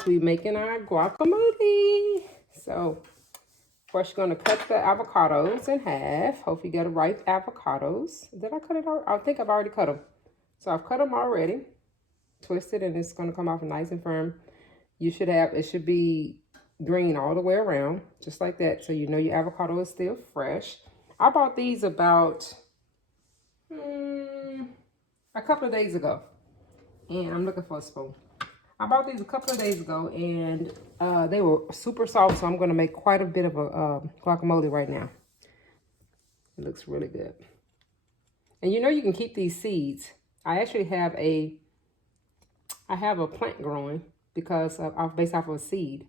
guys, we're making our guacamole. So first you're going to cut the avocados in half. Hope you got the right avocados. Did I cut it out? I think I've already cut them. So I've cut them already. Twisted, and it's going to come off nice and firm. It should be green all the way around, just like that. So you know your avocado is still fresh. I bought these about a couple of days ago. And I'm looking for a spoon. I bought these a couple of days ago, and they were super soft, so I'm going to make quite a bit of a guacamole right now. It looks really good. And you know you can keep these seeds. I actually have a plant growing because based off of a seed.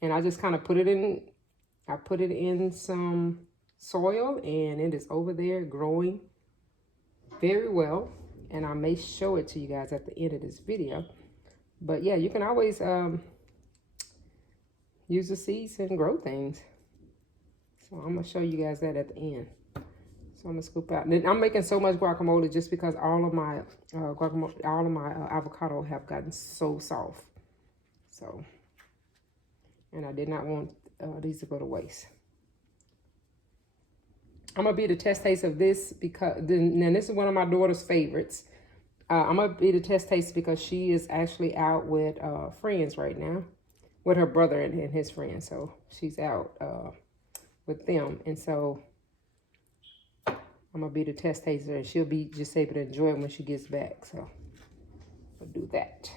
And I just kind of put it in some soil, and it is over there growing very well. And I may show it to you guys at the end of this video. But yeah, you can always use the seeds and grow things. So I'm going to show you guys that at the end. So I'm going to scoop out. And I'm making so much guacamole just because all of my avocado have gotten so soft. So, and I did not want these to go to waste. I'm going to be the test taste of this because, now this is one of my daughter's favorites. I'm going to be the test taste because she is actually out with friends right now. With her brother and his friends. So she's out with them. And so I'm going to be the test taster, and she'll be just able to enjoy it when she gets back. So I'll do that.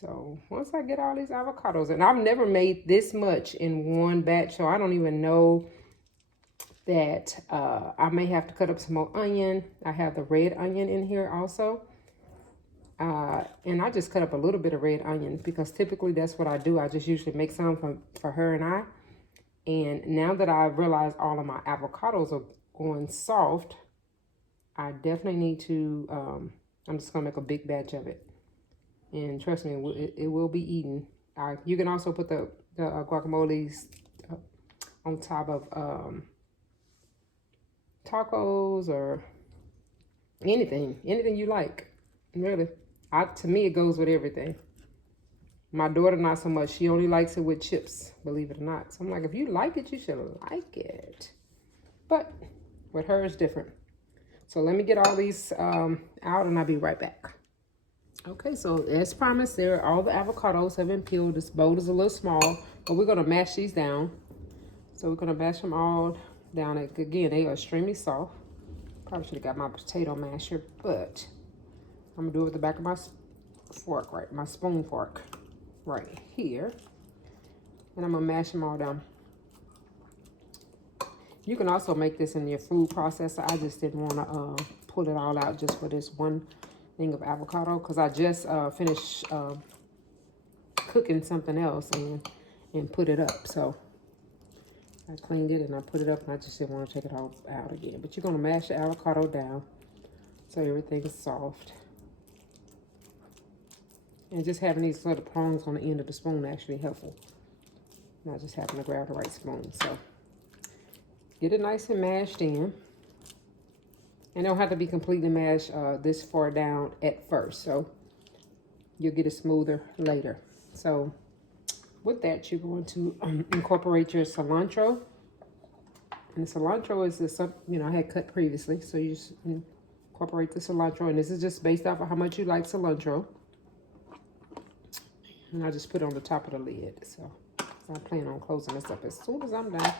So once I get all these avocados, and I've never made this much in one batch, so I don't even know that I may have to cut up some more onion. I have the red onion in here also. And I just cut up a little bit of red onion because typically that's what I do. I just usually make some for her and I. And now that I realize all of my avocados are going soft, I definitely need to, I'm just going to make a big batch of it. And trust me, it will be eaten. You can also put the guacamoles on top of tacos or anything you like. Really, to me it goes with everything. My daughter not so much. She only likes it with chips, believe it or not. So I'm like, if you like it, you should like it. But with her, it's different. So let me get all these out, and I'll be right back. Okay, so as promised, all the avocados have been peeled. This bowl is a little small, but we're gonna mash these down. So we're gonna mash them all down. Again, they are extremely soft. Probably should have got my potato masher, but I'm gonna do it with the back of my fork, right? My spoon fork, right here. And I'm gonna mash them all down. You can also make this in your food processor. I just didn't wanna pull it all out just for this one thing of avocado because I just finished cooking something else and put it up. So I cleaned it and I put it up, and I just didn't want to take it all out again. But you're gonna mash the avocado down so everything is soft. And just having these little prongs on the end of the spoon actually helpful. Not just having to grab the right spoon. So get it nice and mashed in. And don't have to be completely mashed this far down at first. So you'll get it smoother later. So with that, you're going to incorporate your cilantro. And the cilantro is something, I had cut previously. So you just incorporate the cilantro. And this is just based off of how much you like cilantro. And I just put it on the top of the lid. So I plan on closing this up as soon as I'm done.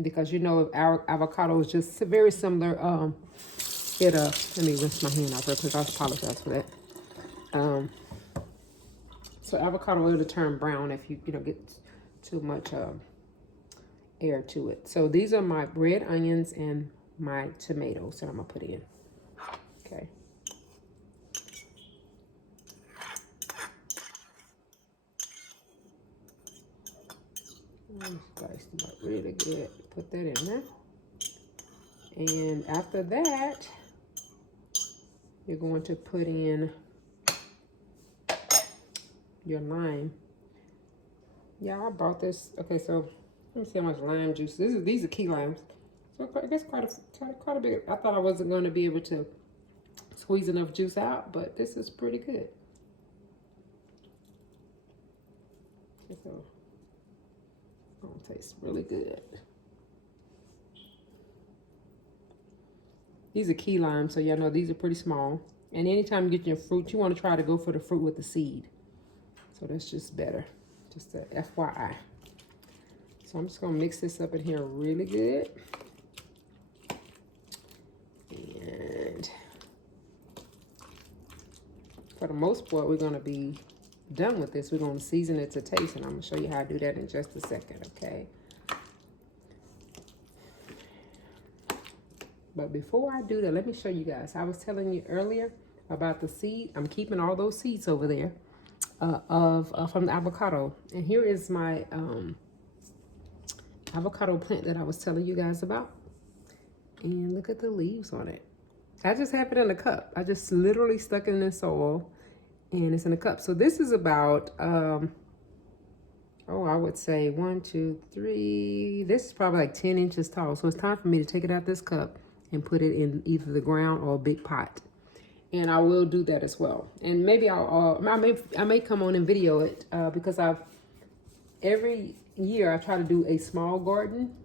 Because our avocado is just very similar. Let me rinse my hand off real quick. I apologize for that. So avocado will turn brown if you get too much air to it. So these are my red onions and my tomatoes that I'm gonna put in. Okay. Spice them up really good. Put that in there. And after that, you're going to put in your lime. Yeah, I bought this. Okay, so let me see how much lime juice. These are key limes. So I guess quite a bit. I thought I wasn't going to be able to squeeze enough juice out, but this is pretty good. It's gonna taste really good. These are key limes, so y'all know these are pretty small. And anytime you get your fruit, you want to try to go for the fruit with the seed. So that's just better. Just a FYI. So I'm just going to mix this up in here really good. And for the most part, we're going to be done with this. We're going to season it to taste, and I'm going to show you how I do that in just a second, okay? But before I do that, let me show you guys. I was telling you earlier about the seed. I'm keeping all those seeds over there from the avocado. And here is my avocado plant that I was telling you guys about. And look at the leaves on it. I just have it in a cup. I just literally stuck it in the soil, and it's in a cup. So this is about, I would say 1, 2, 3. This is probably like 10 inches tall. So it's time for me to take it out this cup and put it in either the ground or a big pot. And I will do that as well. And maybe I may come on and video it because every year I try to do a small garden.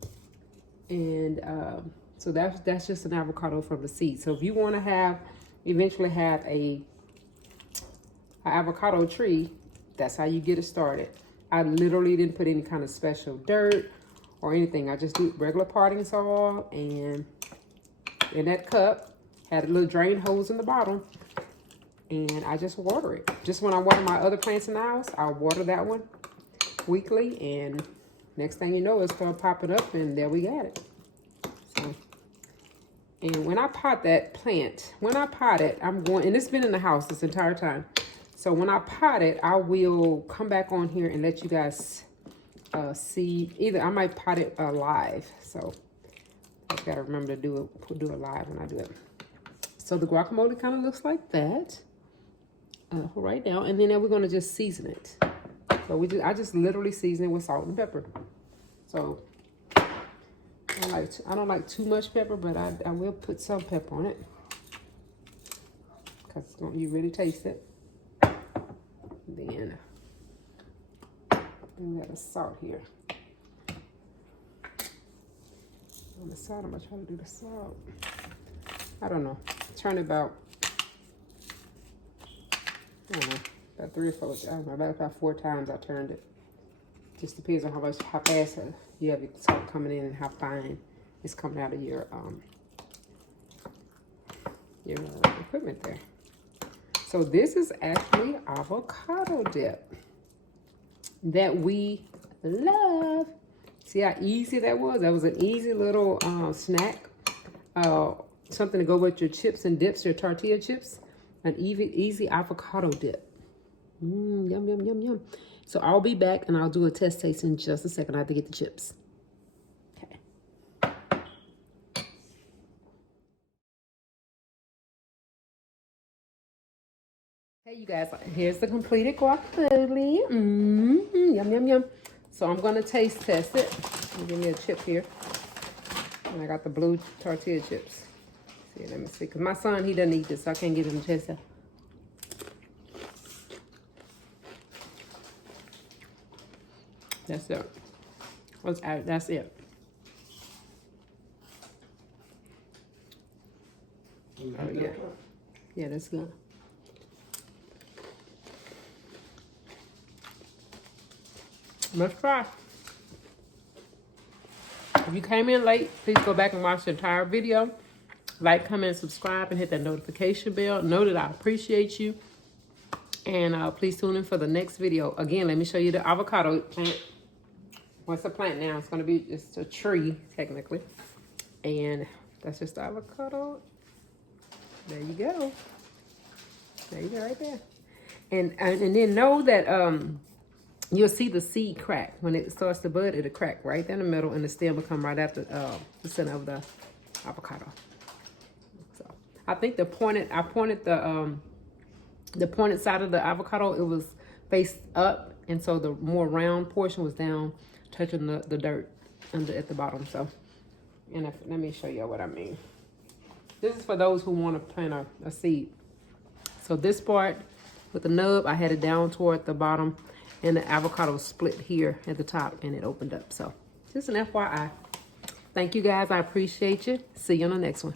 And so that's just an avocado from the seed. So if you want to eventually have a avocado tree, that's how you get it started. I literally didn't put any kind of special dirt or anything. I just do regular potting soil, and in that cup had a little drain hose in the bottom, and I just water it. Just when I water my other plants in the house, I'll water that one weekly, and next thing you know, it's start popping up, and there we got it. So, and when I pot that plant, I'm going, and it's been in the house this entire time. So when I pot it, I will come back on here and let you guys see. Either I might pot it live. So I just gotta remember to do it live when I do it. So the guacamole kind of looks like that right now, and then we're gonna just season it. So I just literally season it with salt and pepper. So I don't like too much pepper, but I will put some pepper on it because you really taste it. Then we got the salt here. On the side, I'm gonna try to do the salt. I don't know. Turn it about, I don't know, about 3 or 4. I don't know, about 4 times I turned it. Just depends on how fast you have your salt coming in and how fine it's coming out of your equipment there. So this is actually avocado dip that we love. See how easy that was? That was an easy little snack. Something to go with your chips and dips, your tortilla chips. An easy avocado dip. Yum, yum, yum, yum. So I'll be back and I'll do a test taste in just a second. I have to get the chips. Hey, you guys, here's the completed guacamole. Yum, yum, yum. So I'm going to taste test it. Give me a chip here. And I got the blue tortilla chips. See, let me see. Because my son, he doesn't eat this, so I can't give him a taste. That's it. That's it. Oh, yeah. Yeah, that's good. Let's try. If you came in late, please go back and watch the entire video. Like, comment, subscribe, and hit that notification bell. Know that I appreciate you. And please tune in for the next video. Again, let me show you the avocado plant. What's a plant now? It's going to be just a tree, technically. And that's just the avocado. There you go. There you go, right there. And then know that you'll see the seed crack. When it starts to bud, it'll crack right there in the middle, and the stem will come right after the center of the avocado. So I think I pointed the pointed side of the avocado, it was faced up, and so the more round portion was down, touching the dirt at the bottom. So, and let me show you what I mean. This is for those who want to plant a seed. So this part with the nub, I had it down toward the bottom, And the avocado split here at the top and it opened up. So just an FYI. Thank you guys. I appreciate you. See you on the next one.